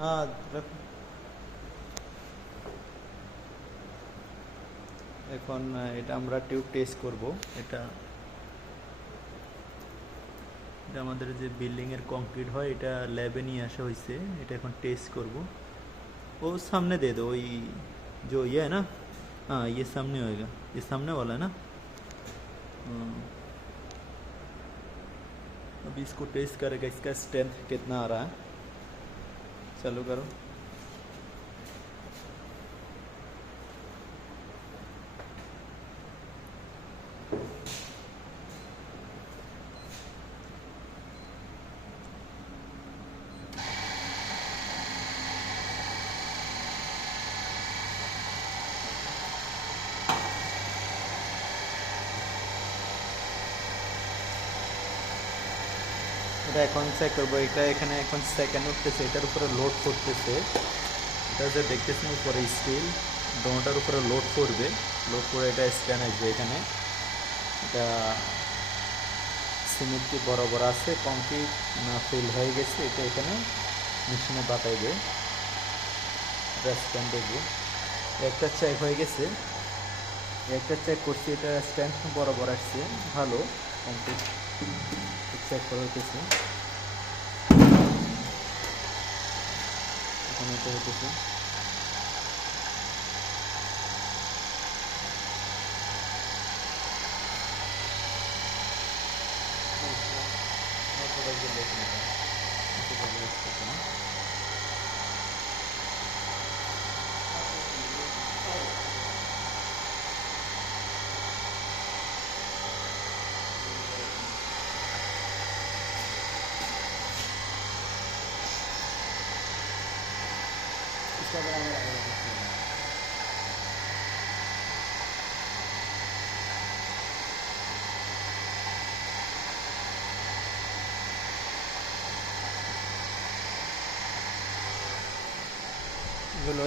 হ্যাঁ রাখো। এখন আহ, এটা আমরা টিউব টেস্ট করব এটা এটা আমাদের যে বিল্ডিং এর কংক্রিট হয় এটা ল্যাবে নিয়ে আসা হয়েছে এটা এখন টেস্ট করব वो सामने दे दो वही जो ये है ना हाँ ये सामने होएगा ये सामने वाला है ना हाँ। अभी इसको टेस्ट करेगा इसका स्ट्रेंथ कितना आ रहा है चालू करो। এটা এখন চেক করব, এটা এখানে এখন সেকেন্ড উঠতেছে, এটার উপরে লোড করতেছে। এটা যে দেখতেছেন উপরে স্টিল দোনোটার উপরে লোড করবে। লোড করে এটা স্ক্যান আসবে এখানে। এটা সিমেন্ট কি বরাবর আছে কংক্রিট না ফেল হয়ে গেছে, এটা এখানে মেশিনে বাতাইবে এটা স্ক্যান দেখব একটা চেক হয়ে গেছে। একটা চেক করছি, এটা স্ট্যান্ড বরাবর আসছে। ভালো। কমপ্লিট ঠিকঠাক করা Thank you. এগুলো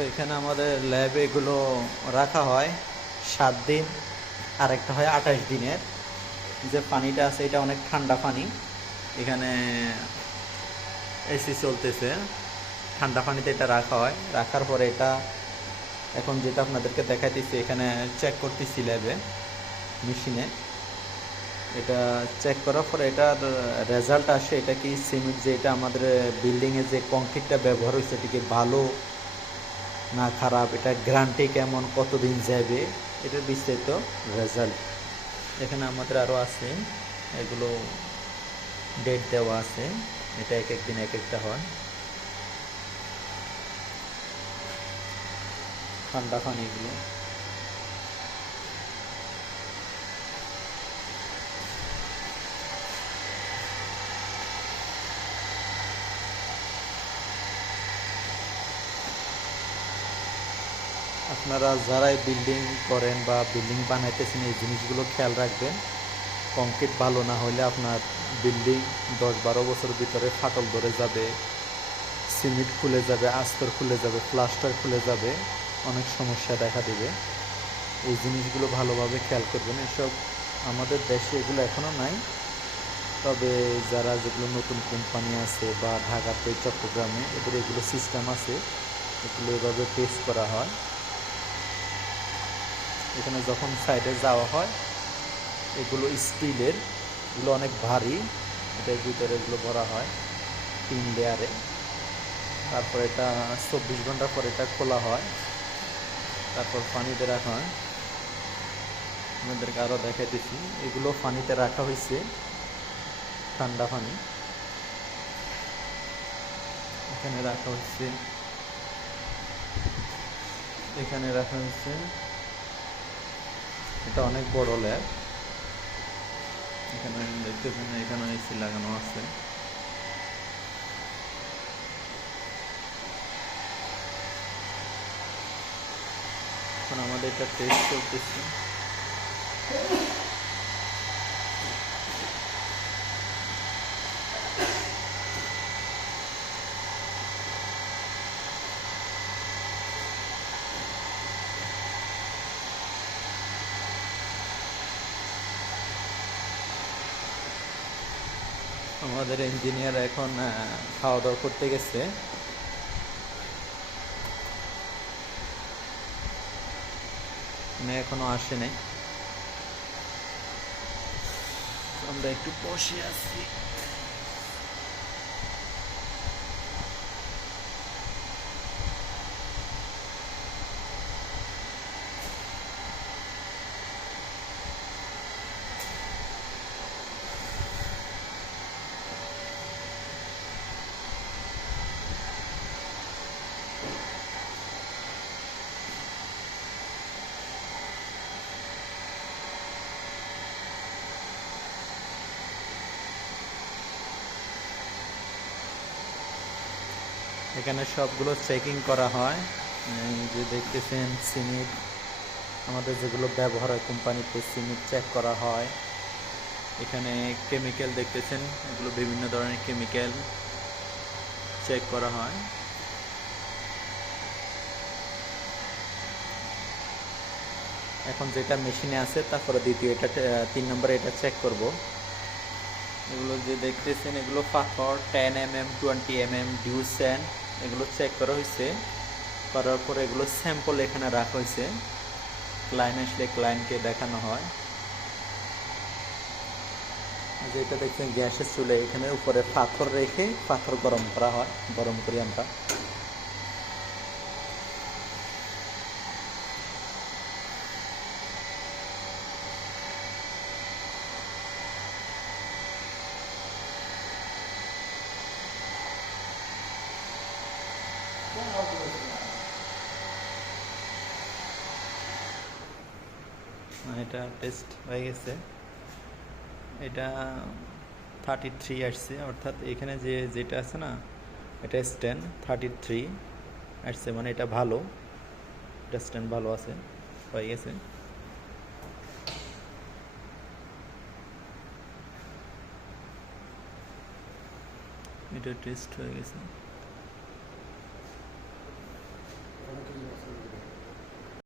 এখানে আমাদের ল্যাবে এগুলো রাখা হয় সাত দিন আর একটা হয় আঠাশ দিনের। যে পানিটা আছে, এটা অনেক ঠান্ডা পানি। এখানে এসি চলতেছে। ঠান্ডা পানিতে এটা রাখা হয়। রাখার পরে এটা এখন যেটা আপনাদেরকে দেখাইতেছি, এখানে চেক করতেছি ল্যাবে মেশিনে এটা চেক করার পরে এটার রেজাল্ট আসে, এটা কি সিমেন্ট যে এটা আমাদের বিল্ডিংয়ে যে কংক্রিটটা ব্যবহার হয়েছে, এটা কি ভালো না খারাপ, এটা গ্যারান্টি কেমন, কতদিন যাবে? এটার বিস্তারিত রেজাল্ট এখানে আমাদের আরও আছে, এগুলো ডেট দেওয়া আছে। এটা এক একদিন এক একটা হয়। ঠান্ডা পানিগুলো আপনারা যারাই বিল্ডিং করেন বা বিল্ডিং বানাইতেছেন, এই জিনিসগুলো খেয়াল রাখবেন। কংক্রিট ভালো না হলে আপনার বিল্ডিং দশ বারো বছর ভিতরে ফাটল ধরে যাবে সিমেন্ট খুলে যাবে, আস্তর খুলে যাবে প্লাস্টার খুলে যাবে। অনেক সমস্যা দেখা দেবে। এই জিনিসগুলো ভালোভাবে খেয়াল করবেন। এসব আমাদের দেশে এগুলো এখনও নাই। তবে যারা যেগুলো নতুন কোম্পানি আছে বা ঢাকাতে চট্টগ্রামে এদের এগুলো সিস্টেম আছে, এগুলো এভাবে টেস্ট করা হয়। এখানে যখন সাইডে যাওয়া হয়, এগুলো স্টিলের এগুলো অনেক ভারী। এটার ভিতরে এগুলো ভরা হয় তিন লেয়ারে তারপর এটা চব্বিশ ঘণ্টা পর এটা খোলা হয়। তারপর পানিতে রাখা হয়। আপনাদেরকে আরও দেখাইতেছি এগুলো পানিতে রাখা হয়েছে, ঠান্ডা পানি। এখানে রাখা হয়েছে। এখানে রাখা হয়েছে। এটা অনেক বড় ল্যাব। এখানে দেখতেছেন, এখানে এসি লাগানো আছে। এখন আমাদের এটা টেস্ট চলতেছে। আমাদের ইঞ্জিনিয়ার এখন খাওয়া দাওয়া করতে গেছে। এখানে এখনও আসে নাই। আমরা একটু বসে আছি। এখানে সবগুলো চেকিং করা হয়। যে দেখতেছেন সিমেন্ট আমাদের যেগুলো ব্যবহার হয় কোম্পানিতে সিমেন্ট চেক করা হয়। এখানে কেমিক্যাল দেখতেছেন, এগুলো বিভিন্ন ধরনের কেমিক্যাল চেক করা হয়। এখন যেটা মেশিনে আছে, তারপরে দ্বিতীয় এটা তিন নম্বরে এটা চেক করব। এগুলো যে দেখতেছেন, এগুলো পাথর ten M M twenty M M ডিউসেন এগুলো চেক করা হয়েছে করার পরে এগুলো স্যাম্পল এখানে রাখা হয়েছে ক্লায়েন্ট আসলে ক্লায়েন্টকে দেখানো হয়। যেটা দেখছেন গ্যাসের চুলে, এখানে উপরে পাথর রেখে পাথর গরম করা হয়, গরম করি আমরা এটা টেস্ট হয়ে গেছে। এটা থার্টি থ্রি আসছে, অর্থাৎ এখানে যে যেটা আছে না, এটা স্ট্যান্ড থার্টি থ্রি আসছে মানে এটা ভালো। এটা স্ট্যান্ড ভালো আছে, হয়ে গেছে। এটা টেস্ট হয়ে গেছে।